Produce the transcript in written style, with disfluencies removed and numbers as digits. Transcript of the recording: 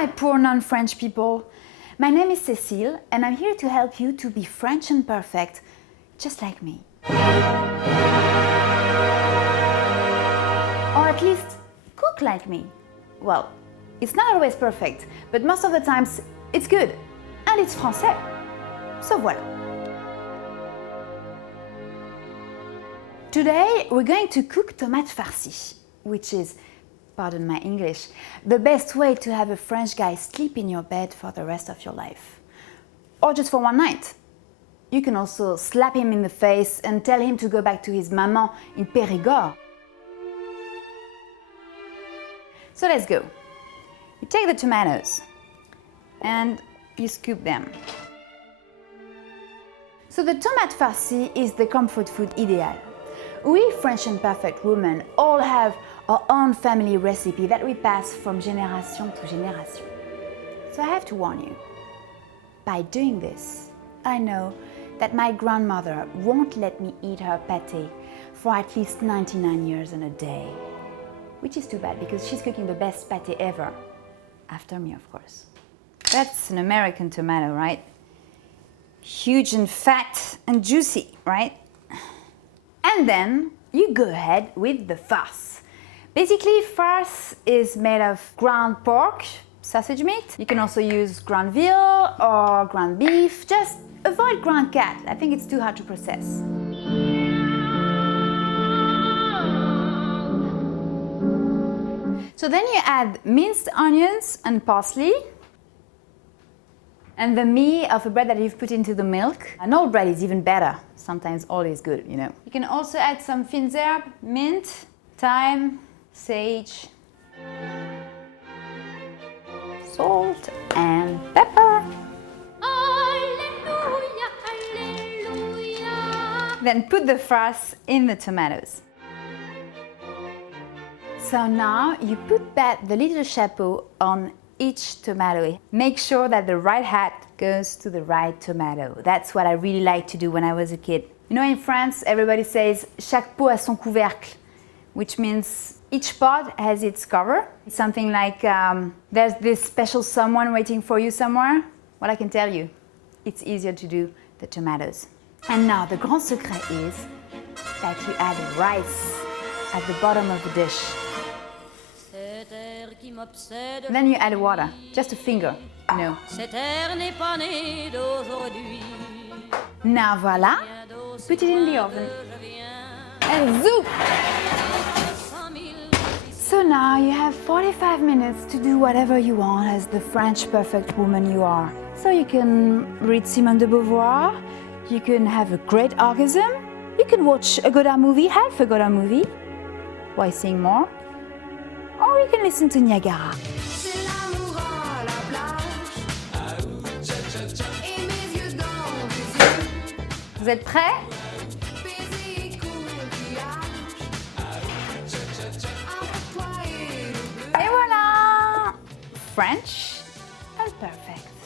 my poor non-French people. My name is Cécile, and I'm here to help you to be French and perfect, just like me. Or at least cook like me. Well, it's not always perfect, but most of the times it's good. And it's français. So voilà. Today we're going to cook tomate farcies, which is, pardon my English, the best way to have a French guy sleep in your bed for the rest of your life. Or just for one night. You can also slap him in the face and tell him to go back to his maman in Périgord. So let's go. You take the tomatoes and you scoop them. So the tomate farci is the comfort food ideal. We French and Perfect women all have our own family recipe that we pass from generation to generation. So I have to warn you, by doing this, I know that my grandmother won't let me eat her pâté for at least 99 years and a day. Which is too bad because she's cooking the best pâté ever. After me, of course. That's an American tomato, right? Huge and fat and juicy, right? And then you go ahead with the farce. Basically, farce is made of ground pork, sausage meat. You can also use ground veal or ground beef. Just avoid ground cat. I think it's too hard to process. So then you add minced onions and parsley and the meat of a bread that you've put into the milk. An old bread is even better. Sometimes old is good, you know. You can also add some fines herbes, mint, thyme, sage, salt and pepper. Alleluia, alleluia. Then put the farce in the tomatoes. So now you put back the little chapeau on each tomato. Make sure that the right hat goes to the right tomato. That's what I really liked to do when I was a kid. You know, in France, everybody says chaque pot a son couvercle, which means each pot has its cover. It's something like there's this special someone waiting for you somewhere. Well, I can tell you, it's easier to do the tomatoes. And now the grand secret is that you add rice at the bottom of the dish. Then you add water, just a finger, you know. Now voila, put it in the oven. And zoop! So now you have 45 minutes to do whatever you want as the French perfect woman you are. So you can read Simone de Beauvoir, you can have a great orgasm, you can watch a Godard movie, half a Godard movie, while seeing more. Or you can listen to Niagara. Vous êtes prêts? Et voilà! French and perfect.